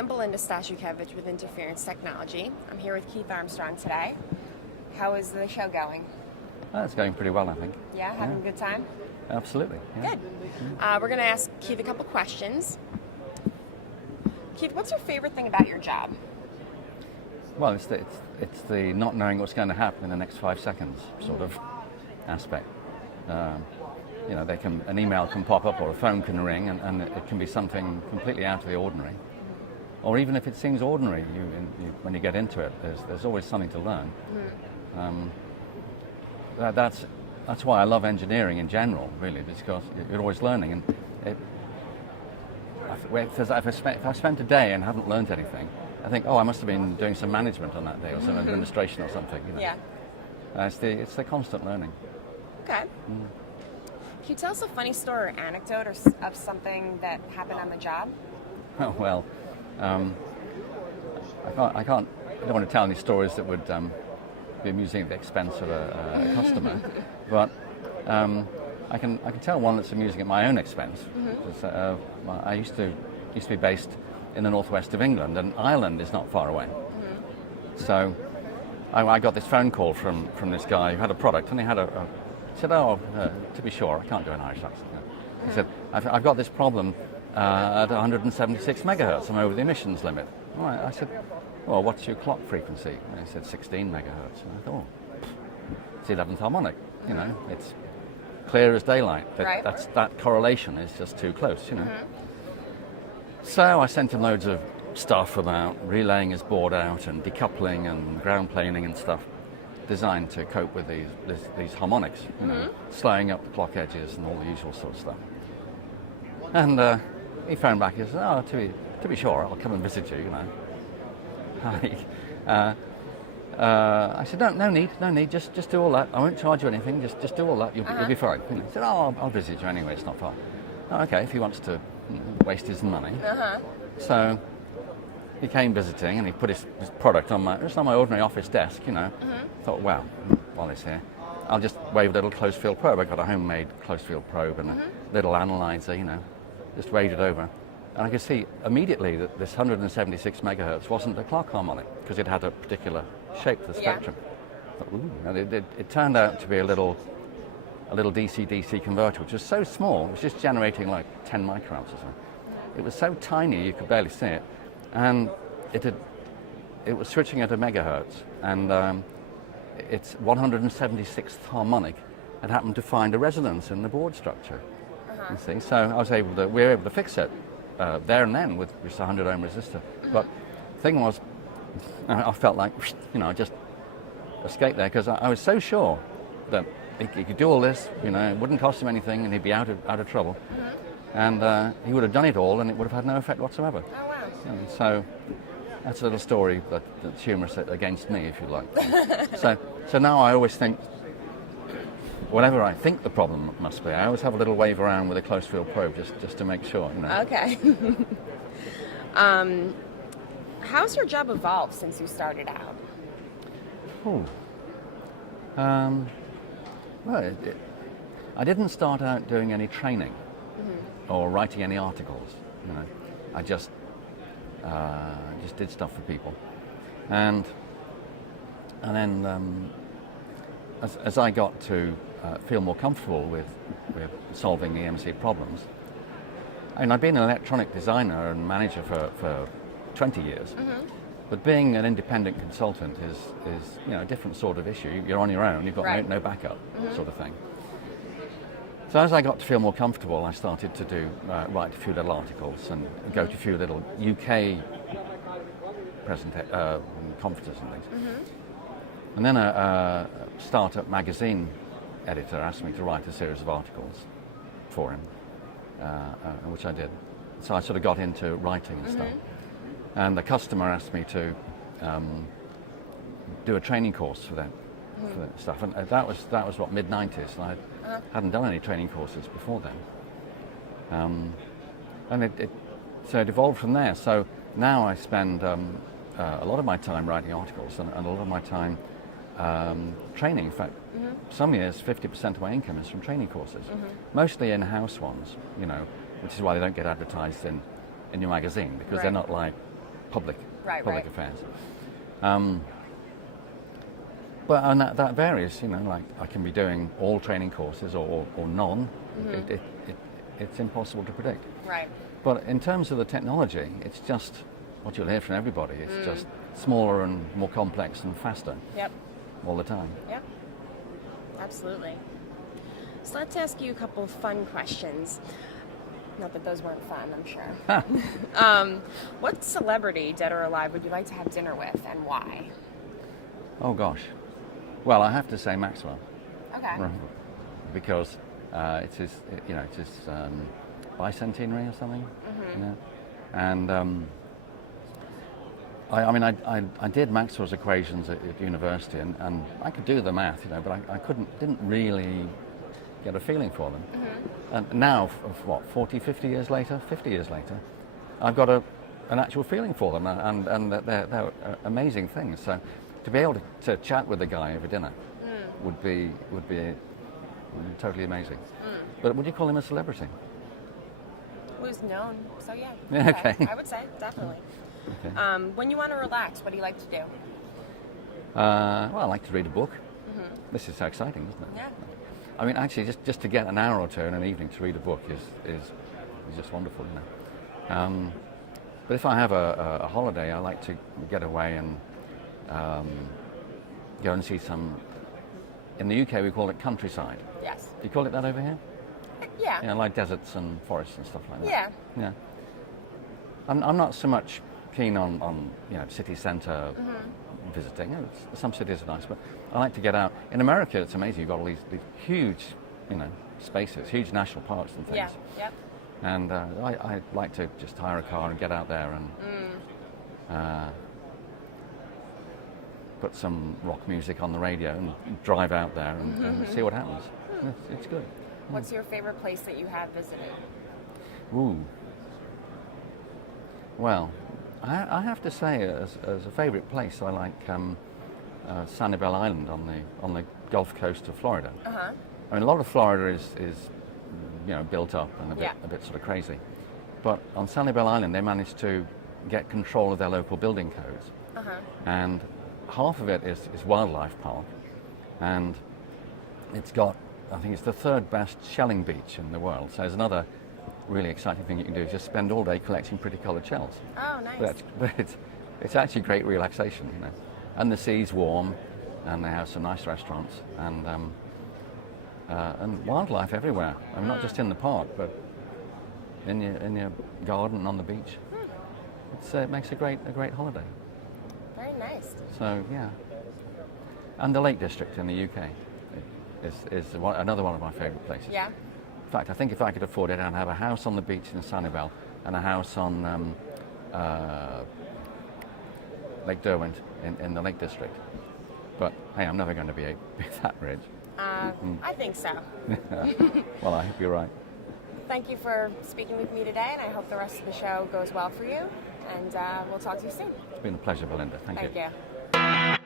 am Belinda Stashukevich with Interference Technology. I'm here with Keith Armstrong today. How is the show going? It's going pretty well, I think. Yeah, having a good time? Absolutely. Yeah. Good. We're going to ask Keith a couple questions. Keith, what's your favorite thing about your job? Well, it's the not knowing what's going to happen in the next 5 seconds sort of aspect. An email can pop up or a phone can ring, and it can be something completely out of the ordinary. Or even if it seems ordinary, when you get into it, there's always something to learn. That's why I love engineering in general, really, because you're always learning. And if I spent a day and haven't learned anything, I think, I must have been doing some management on that day or some administration or something. Yeah. It's the constant learning. Okay. Can you tell us a funny story or anecdote of something that happened on the job? Oh, well, I don't want to tell any stories that would be amusing at the expense of a customer, but I can tell one that's amusing at my own expense. I used to be based in the northwest of England, and Ireland is not far away. So I got this phone call from this guy who had a product, and he said, to be sure, I can't do an Irish accent. He said, I've got this problem at 176 megahertz. I'm over the emissions limit. All right. I said, well, what's your clock frequency? And he said 16 megahertz. And I thought, it's the 11th harmonic. It's clear as daylight. Right. That correlation is just too close. So I sent him loads of stuff about relaying his board out and decoupling and ground planing and stuff, designed to cope with these harmonics, slowing up the clock edges and all the usual sort of stuff. And he phoned back. He said, to be sure, I'll come and visit you. I said, no need. Just do all that. I won't charge you anything. Just do all that. You'll be fine. He said, I'll visit you anyway. It's not far. Okay, if he wants to waste his money. So he came visiting, and he put his product on my ordinary office desk. Thought, well, while he's here, I'll just wave a little closed field probe. I got a homemade closed field probe and a little analyzer. Just waved it over. And I could see immediately that this 176 megahertz wasn't a clock harmonic, because it had a particular shape to the spectrum. I thought, ooh. And it turned out to be a little DC-DC converter, which was so small, it was just generating like 10 microamps or so. It was so tiny you could barely see it, and it was switching at a megahertz, and its 176th harmonic had happened to find a resonance in the board structure. You see, so we were able to fix it there and then with just a 100 ohm resistor. But the thing was, I felt like, I just escaped there, because I was so sure that he could do all this, it wouldn't cost him anything, and he'd be out of trouble. And he would have done it all, and it would have had no effect whatsoever. Oh, wow. So that's a little story that's humorous against me, if you like. So now I always think, whatever I think the problem must be, I always have a little wave around with a close field probe just to make sure. Okay. How's your job evolved since you started out? Well, I didn't start out doing any training or writing any articles. I just did stuff for people, and then as I got to feel more comfortable with solving the EMC problems. I've been an electronic designer and manager for 20 years, but being an independent consultant is a different sort of issue. You're on your own, you've got no backup sort of thing. So as I got to feel more comfortable, I started to write a few little articles and go to a few little UK conferences and things. And then a startup magazine editor asked me to write a series of articles for him, which I did. So I sort of got into writing and stuff. And the customer asked me to do a training course for them, for that stuff. And that was what, mid-90s, and I hadn't done any training courses before then. And it evolved from there. So now I spend a lot of my time writing articles and a lot of my time training. In fact, some years 50% of my income is from training courses, mostly in-house ones, which is why they don't get advertised in your magazine, because they're not like public Right, public right. affairs. But and that varies, you know. Like I can be doing all training courses or none. It's impossible to predict. Right. But in terms of the technology, it's just what you'll hear from everybody. It's just smaller and more complex and faster Yep. all the time. Yep. Absolutely. So let's ask you a couple of fun questions. Not that those weren't fun, I'm sure. What celebrity, dead or alive, would you like to have dinner with, and why? Oh gosh. Well, I have to say Maxwell. Okay. Right. Because it's his, it's his bicentenary or something. You know? And I did Maxwell's equations at university, and I could do the math, you know, but I didn't really get a feeling for them. And now, what, 40, 50 years later, I've got an actual feeling for them, and they're amazing things. So to be able to chat with the guy over dinner would be totally amazing. But would you call him a celebrity? Who's known, so yeah. Yeah, okay. I would say, definitely. Okay. When you want to relax, what do you like to do? Well, I like to read a book. This is so exciting, isn't it? Yeah. I mean, actually, just to get an hour or two in an evening to read a book is just wonderful, you know. But if I have a holiday, I like to get away and go and see some. In the UK, we call it countryside. Yes. Do you call it that over here? Yeah. You know, like deserts and forests and stuff like that. Yeah. Yeah. I'm not so much keen on city centre visiting. You know, some cities are nice, but I like to get out. In America, it's amazing. You've got all these huge, spaces, huge national parks and things. Yeah. Yep. And I like to just hire a car and get out there and put some rock music on the radio and drive out there and see what happens. It's good. What's your favorite place that you have visited? Ooh. Well, I have to say, as a favourite place, I like Sanibel Island on the Gulf Coast of Florida. Uh-huh. I mean, a lot of Florida is built up and a bit sort of crazy, but on Sanibel Island they managed to get control of their local building codes, and half of it is wildlife park, and it's got, I think it's the third best shelling beach in the world. So there's another really exciting thing you can do is just spend all day collecting pretty coloured shells. Oh, nice. But it's actually great relaxation, you know. And the sea's warm, and they have some nice restaurants, and wildlife everywhere. I mean, not just in the park, but in your garden and on the beach. It makes a great holiday. Very nice. So yeah. And the Lake District in the UK is another one of my favourite places. Yeah. In fact, I think if I could afford it, I'd have a house on the beach in Sanibel and a house on Lake Derwent in the Lake District. But hey, I'm never going to be that rich. I think so. Well, I hope you're right. Thank you for speaking with me today, and I hope the rest of the show goes well for you. And we'll talk to you soon. It's been a pleasure, Belinda. Thank you. Thank you.